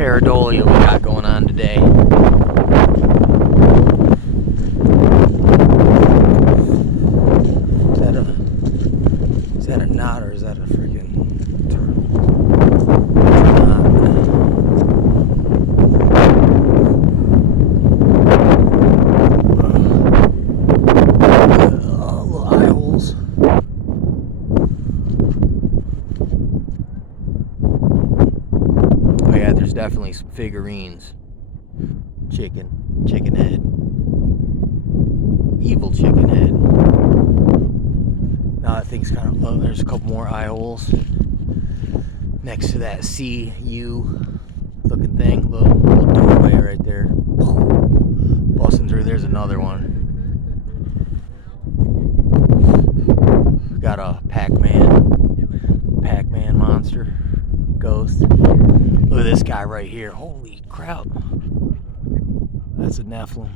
paradolia we got going on today. Is that a knot or is that a freaking turtle? Little eye holes. Oh yeah, there's definitely some figurines. Chicken head. Evil chicken head. Now that thing's kind of, oh, there's a couple more eye holes next to that CU looking thing. Little doorway right there. Busting through. There's another one. Got a Pac-Man monster ghost. Look at this guy right here. Holy crap. That's a Nephilim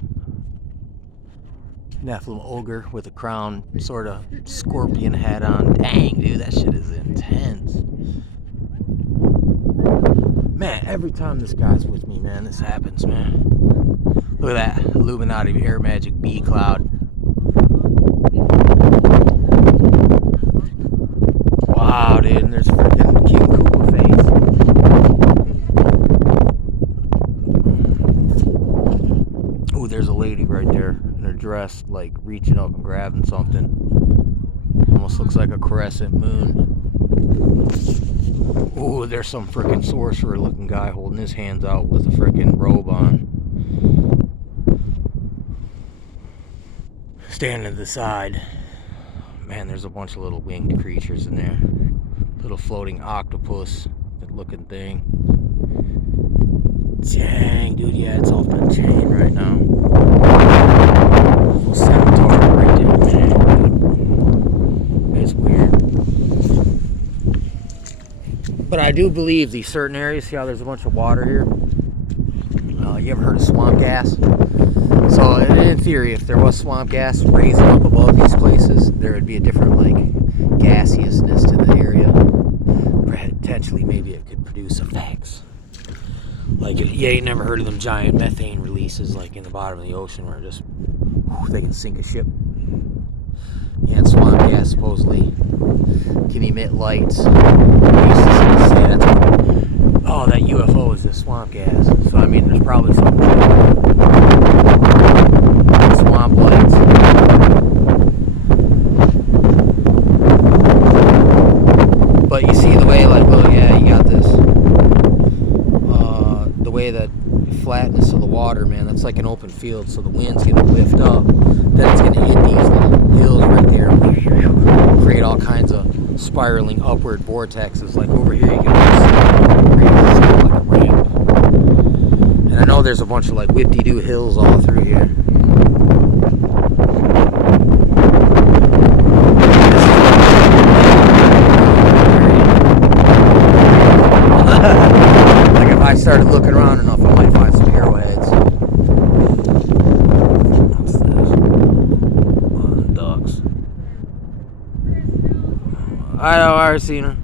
ogre with a crown, sort of scorpion hat on. Dang, dude, that shit is intense. Man, every time this guy's with me, man, this happens, man. Look at that Illuminati Air Magic bee cloud. Wow, dude, and there's freaking King Koopa face. Ooh, there's a lady right there in her dress, like reaching up and grabbing something. Almost looks like a crescent moon. Ooh, there's some freaking sorcerer looking guy holding his hands out with a freaking robe on. Standing to the side. Man, there's a bunch of little winged creatures in there. Little floating octopus looking thing. Dang, dude, yeah, it's off the chain right now. Little centaur right there, man, dude. It's weird. But I do believe these certain areas, see how there's a bunch of water here? You ever heard of swamp gas? So in theory, if there was swamp gas raising up above these places, there would be a different like gaseousness to the area. Potentially, maybe it could produce effects. Like, you ain't never heard of them giant methane releases like in the bottom of the ocean where just they can sink a ship. Yeah, and swamp gas supposedly can emit lights. They used to say that's oh, that UFO is this swamp gas. So I mean, there's probably some swamp lights. But you see the way, like, well, yeah, you got this. The way that flatness of the water, man, that's like an open field, so the wind's gonna lift up. Then it's gonna hit these little hills right there, create all kinds of spiraling upward vortexes. Like over here, you can raise like a ramp. And I know there's a bunch of like whip-de-doo hills all through here. Like if I started looking around enough, I might find some arrowheads. What's this? Ducks. I know, I've seen her.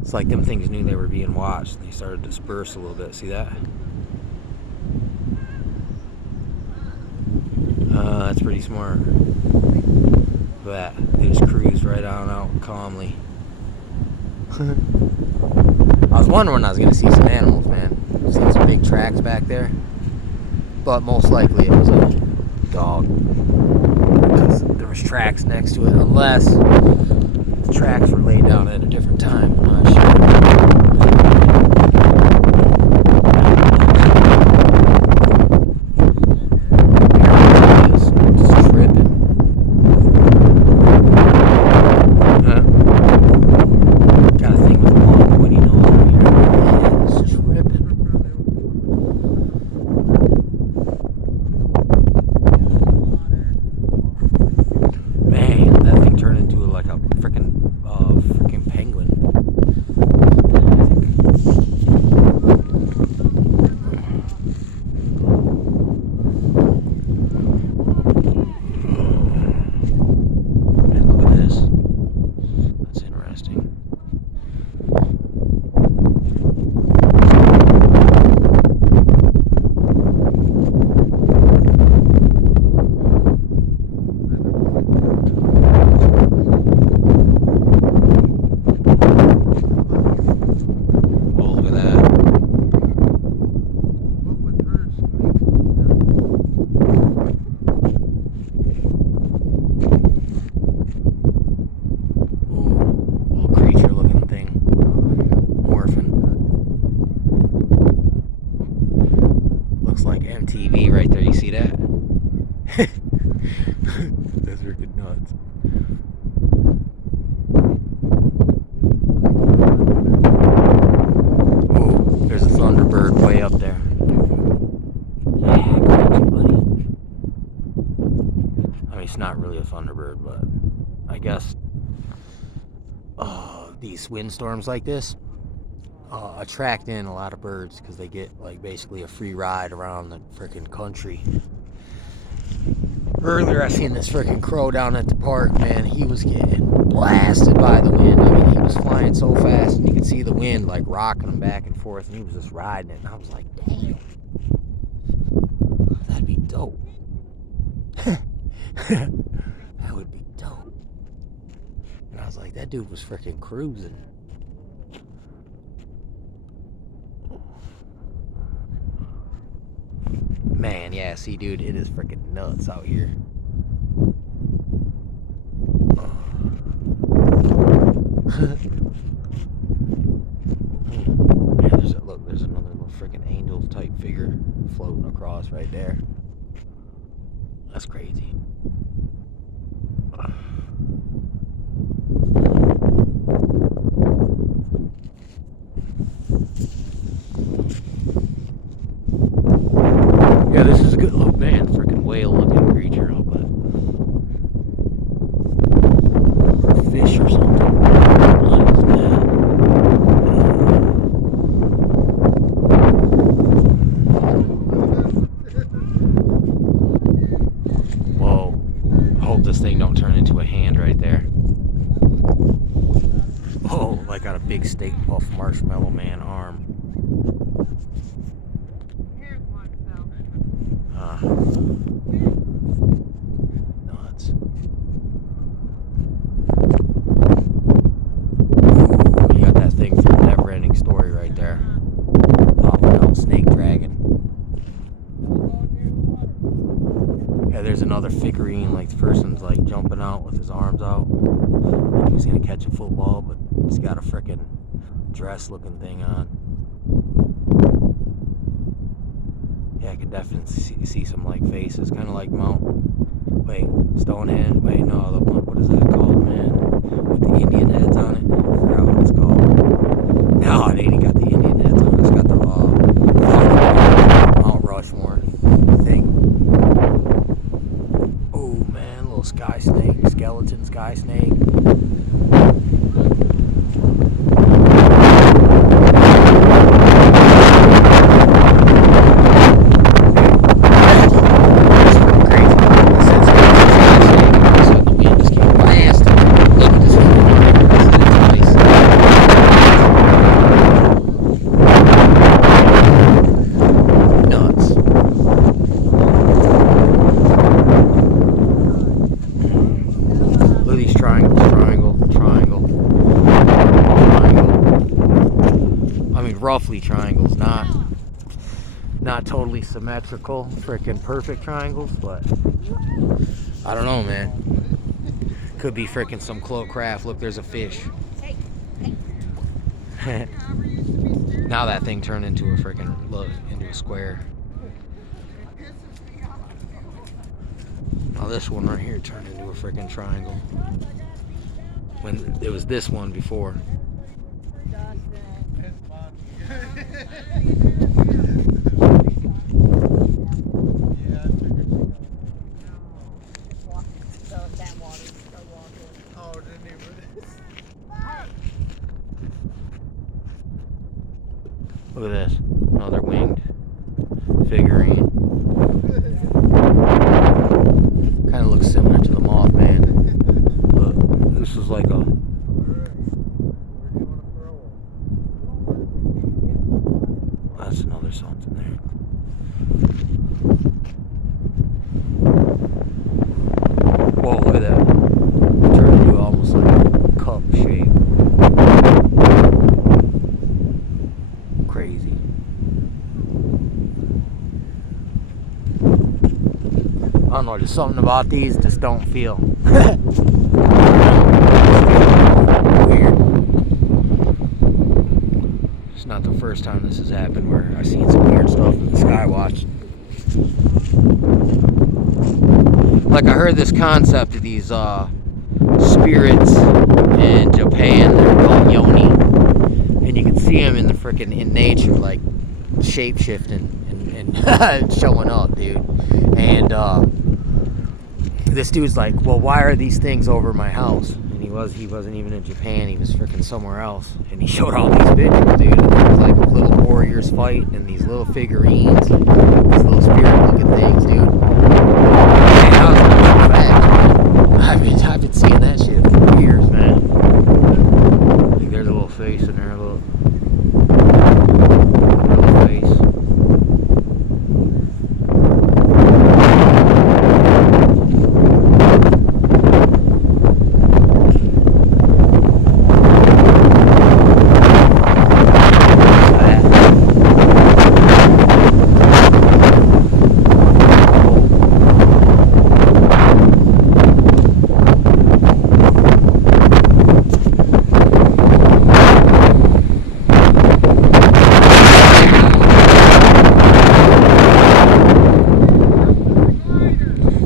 It's like them things knew they were being watched. They started to disperse a little bit. See that? That's pretty smart. Look at that. They just cruise right on out calmly. I was wondering when I was going to see some animals, man. Seeing some big tracks back there. But most likely it was a dog. Because there was tracks next to it. Unless the tracks were laid down at a different time. I'm not sure. a thunderbird, but I guess these windstorms like this attract in a lot of birds because they get like basically a free ride around the freaking country. Earlier I seen this freaking crow down at the park, man. He was getting blasted by the wind. I mean, he was flying so fast and you could see the wind like rocking him back and forth, and he was just riding it, and I was like, damn, that'd be dope. That would be dope. And I was like, that dude was freaking cruising. Man, yeah, see, dude, it is freaking nuts out here. Man, there's another little freaking angel type figure floating across right there. That's crazy. Yeah, this is a good look, man. Freaking whale looking creature, I'll bet. Or a fish or something. What is that? Whoa. I hope this thing don't turn into a hand right there. Oh, like got a big steak puff marshmallow man arm. Nuts. Ooh, you got that thing from Never Ending Story right there. Popping out Snake Dragon. Yeah, there's another figurine, like the person's like jumping out with his arms out. Like he was gonna catch a football, but he's got a frickin' dress looking thing on. Yeah, I can definitely see some like faces, kind of like Stonehenge. Wait, no, what is that called, man? With the Indian heads on it. I forgot what it's called. No, it ain't got the Indian heads on it. It's got the Mount Rushmore thing. Oh man, little sky snake, skeleton sky snake. Roughly triangles, not totally symmetrical, freaking perfect triangles, but I don't know, man. Could be freaking some cloak craft. Look, there's a fish. Now that thing turned into a freaking into a square. Now this one right here turned into a freaking triangle. When it was this one before. Look at this, another winged figurine. Kind of looks similar to the Mothman, but this is like a. That's another something there. Whoa, look at that. It turned into almost like a cup shape. Crazy. I don't know, there's something about these just don't feel weird. It's not the first time this has happened where I've seen some weird stuff in the skywatch. Like I heard this concept of these spirits in Japan, they're called yoni, and you can see them in the in nature, like shape shifting and showing up, dude. And this dude's like, well, why are these things over my house? And he wasn't even in Japan. He was freaking somewhere else. And he showed all these pictures, dude. And there was like a little warriors fight and these little figurines, these little spirit-looking things, dude. Man, that was a fact, man. I've been seeing that shit for years, man. Like, there's a little face in there, a little face.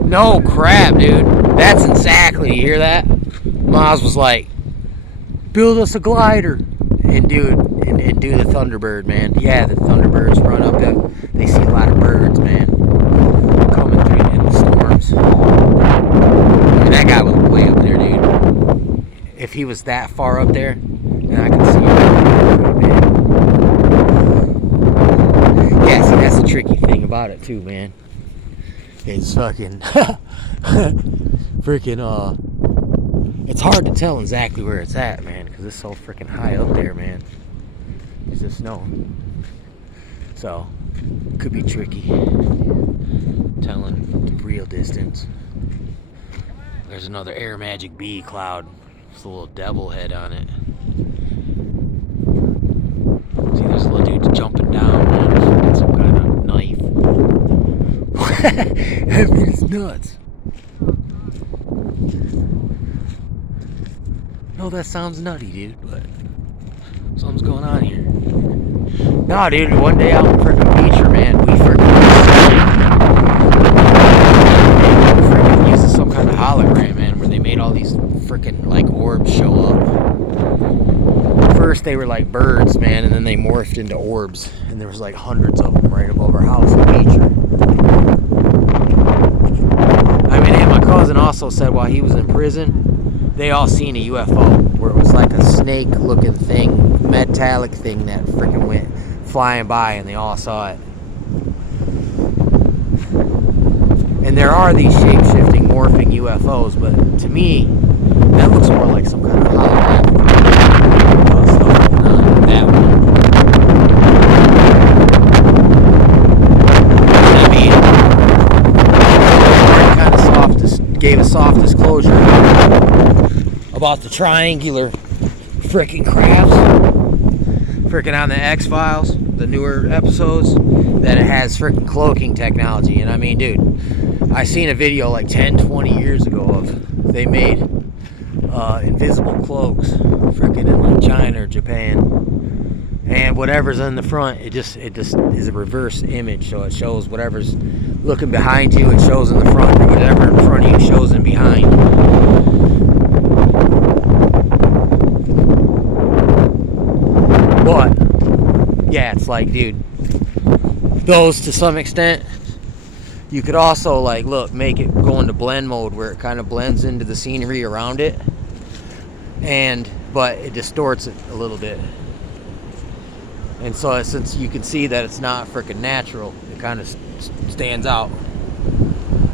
No crap, dude. That's exactly, you hear that? Maz was like, build us a glider. And dude, and do the Thunderbird, man. Yeah, the Thunderbirds run up there. They see a lot of birds, man, coming through in the storms. And that guy was way up there, dude. If he was that far up there, then I could see him. Yeah, see, that's the tricky thing about it too, man. It's fucking freaking it's hard to tell exactly where it's at, man, because it's so freaking high up there, man. It's just snow, so it could be tricky telling the real distance. There's another Air Magic B cloud. There's a little devil head on it. See, there's a little dude jumping down, man, with some kind of knife. I mean, it's nuts. No, that sounds nutty, dude, but something's going on here. Nah, dude, one day out in frickin' Beecher, man, we freaking used some kind of hologram, man, where they made all these freaking, like, orbs show up. First, they were like birds, man, and then they morphed into orbs, and there was like hundreds of them right above our house in Beecher. I mean, and my cousin also said while he was in prison, they all seen a UFO where it was like a snake-looking thing, metallic thing that freaking went flying by, and they all saw it. And there are these shape-shifting, morphing UFOs, but to me, that looks more like some kind of holographic stuff going on. That one. Gave a soft disclosure about the triangular frickin' crafts frickin' on the X-Files, the newer episodes, that it has frickin' cloaking technology. And I mean, dude, I seen a video like 10, 20 years ago of they made invisible cloaks frickin' in like China or Japan, and whatever's in the front, it just is a reverse image, so it shows whatever's looking behind you, it shows in the front, or whatever in front of you shows in behind. But yeah, it's like, dude, those to some extent, you could also like make it go into blend mode where it kind of blends into the scenery around it, but it distorts it a little bit. And so since you can see that it's not freaking natural, it kind of stands out.